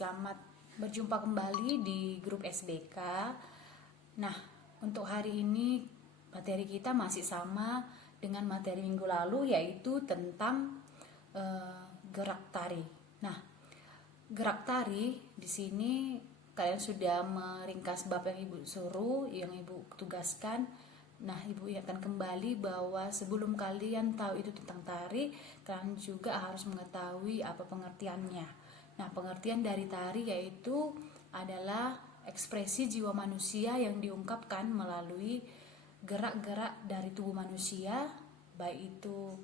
Selamat berjumpa kembali di grup SBK. Nah, untuk hari ini materi kita masih sama dengan materi minggu lalu, yaitu tentang gerak tari. Nah, gerak tari di sini kalian sudah meringkas bab yang Ibu suruh, yang Ibu tugaskan. Nah, Ibu ingatkan kembali bahwa sebelum kalian tahu itu tentang tari, kalian juga harus mengetahui apa pengertiannya. Nah, pengertian dari tari yaitu adalah ekspresi jiwa manusia yang diungkapkan melalui gerak-gerak dari tubuh manusia, baik itu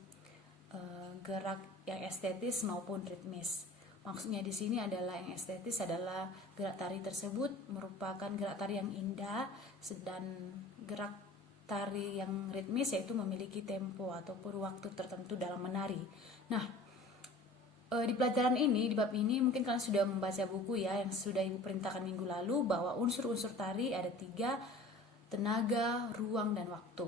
gerak yang estetis maupun ritmis. Maksudnya di sini adalah yang estetis adalah gerak tari tersebut merupakan gerak tari yang indah, sedang gerak tari yang ritmis yaitu memiliki tempo ataupun waktu tertentu dalam menari. Nah, di pelajaran ini, di bab ini mungkin kalian sudah membaca buku ya yang sudah Ibu perintahkan minggu lalu, bahwa unsur-unsur tari ada 3: tenaga, ruang, dan waktu.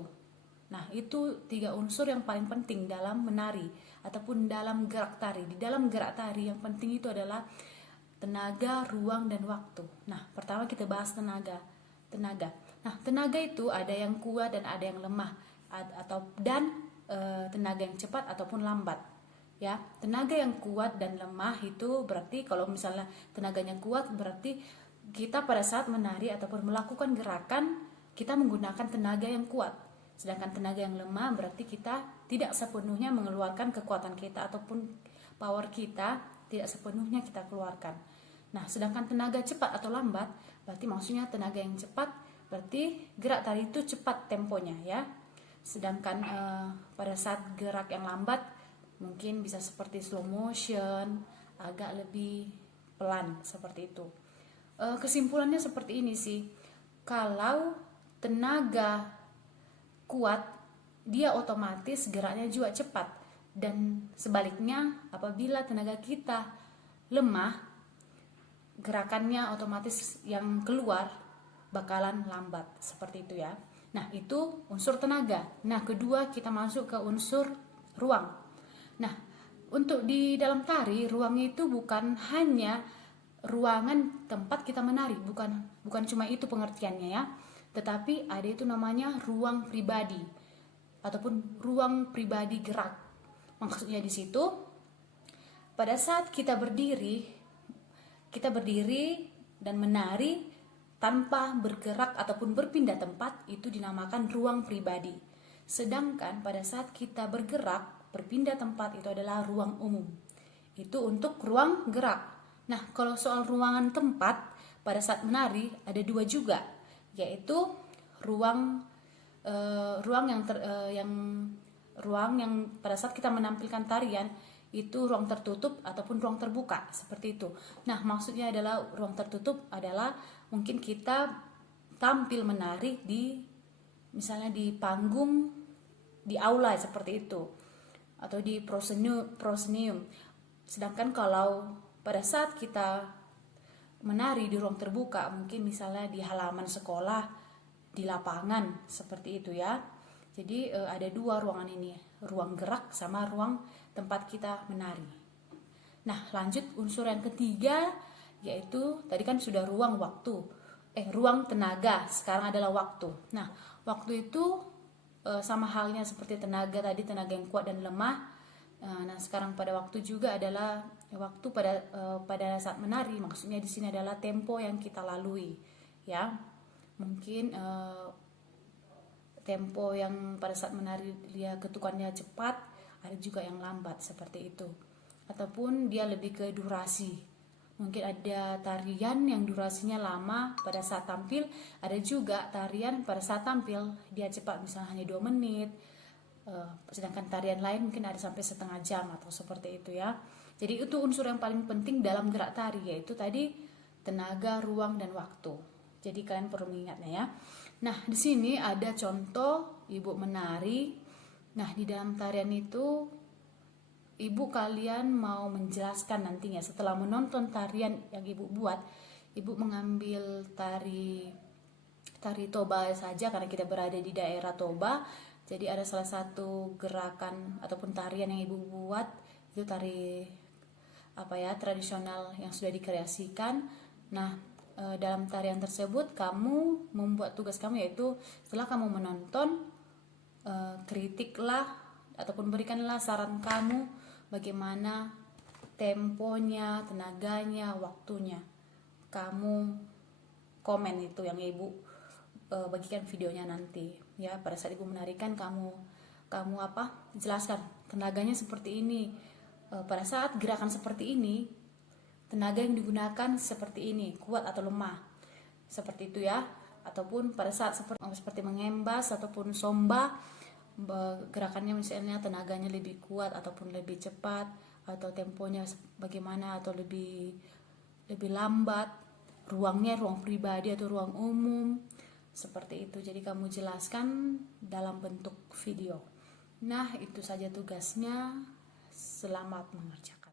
Nah, itu 3 unsur yang paling penting dalam menari ataupun dalam gerak tari. Di dalam gerak tari yang penting itu adalah tenaga, ruang, dan waktu. Nah, pertama kita bahas tenaga. Nah, tenaga itu ada yang kuat dan ada yang lemah, tenaga yang cepat ataupun lambat. Ya, tenaga yang kuat dan lemah itu berarti kalau misalnya tenaganya kuat berarti kita pada saat menari ataupun melakukan gerakan kita menggunakan tenaga yang kuat. Sedangkan tenaga yang lemah berarti kita tidak sepenuhnya mengeluarkan kekuatan kita ataupun power kita tidak sepenuhnya kita keluarkan. Nah, sedangkan tenaga cepat atau lambat berarti maksudnya tenaga yang cepat berarti gerak tari itu cepat temponya ya. Sedangkan pada saat gerak yang lambat mungkin bisa seperti slow motion, agak lebih pelan seperti itu. Kesimpulannya seperti ini sih. Kalau tenaga kuat, dia otomatis geraknya juga cepat. Dan sebaliknya, apabila tenaga kita lemah, gerakannya otomatis yang keluar bakalan lambat seperti itu ya. Nah, itu unsur tenaga. Nah, kedua kita masuk ke unsur ruang. Nah, untuk di dalam tari, ruang itu bukan hanya ruangan tempat kita menari, bukan cuma itu pengertiannya ya. Tetapi ada itu namanya ruang pribadi ataupun ruang pribadi gerak. Maksudnya di situ pada saat kita berdiri dan menari tanpa bergerak ataupun berpindah tempat, itu dinamakan ruang pribadi. Sedangkan pada saat kita berpindah tempat itu adalah ruang umum. Itu untuk ruang gerak. Nah, kalau soal ruangan tempat pada saat menari ada 2 juga, yaitu ruang yang pada saat kita menampilkan tarian itu ruang tertutup ataupun ruang terbuka seperti itu. Nah, maksudnya adalah ruang tertutup adalah mungkin kita tampil menari misalnya di panggung di aula seperti itu atau di proscenium. Sedangkan kalau pada saat kita menari di ruang terbuka, mungkin misalnya di halaman sekolah, di lapangan seperti itu ya. Jadi ada 2 ruangan ini, ruang gerak sama ruang tempat kita menari. Nah, lanjut unsur yang ketiga, yaitu tadi kan sudah ruang tenaga, sekarang adalah waktu. Nah, waktu itu sama halnya seperti tenaga tadi, tenaga yang kuat dan lemah. Nah, sekarang pada waktu juga adalah waktu pada saat menari. Maksudnya di sini adalah tempo yang kita lalui, ya. Mungkin tempo yang pada saat menari dia ketukannya cepat, ada juga yang lambat seperti itu. Ataupun dia lebih ke durasi. Mungkin ada tarian yang durasinya lama pada saat tampil, ada juga tarian pada saat tampil dia cepat, misalnya hanya 2 menit. Sedangkan tarian lain mungkin ada sampai setengah jam atau seperti itu ya. Jadi itu unsur yang paling penting dalam gerak tari, yaitu tadi tenaga, ruang, dan waktu. Jadi kalian perlu mengingatnya ya. Nah, di sini ada contoh Ibu menari. Nah, di dalam tarian itu Ibu kalian mau menjelaskan nantinya setelah menonton tarian yang Ibu buat, Ibu mengambil tari Toba saja karena kita berada di daerah Toba. Jadi ada salah satu gerakan ataupun tarian yang Ibu buat itu tari tradisional yang sudah dikreasikan. Nah, dalam tarian tersebut kamu membuat tugas kamu yaitu setelah kamu menonton, kritiklah ataupun berikanlah saran kamu bagaimana temponya, tenaganya, waktunya. Kamu komen itu yang ibu bagikan videonya nanti ya. Pada saat ibu menarikan kamu jelaskan tenaganya seperti ini, pada saat gerakan seperti ini tenaga yang digunakan seperti ini, kuat atau lemah, seperti itu ya. Ataupun pada saat seperti mengembas ataupun somba, gerakannya misalnya tenaganya lebih kuat ataupun lebih cepat, atau temponya bagaimana, atau lebih lambat, ruangnya ruang pribadi atau ruang umum, seperti itu. Jadi kamu jelaskan dalam bentuk video. Nah, itu saja tugasnya. Selamat mengerjakan.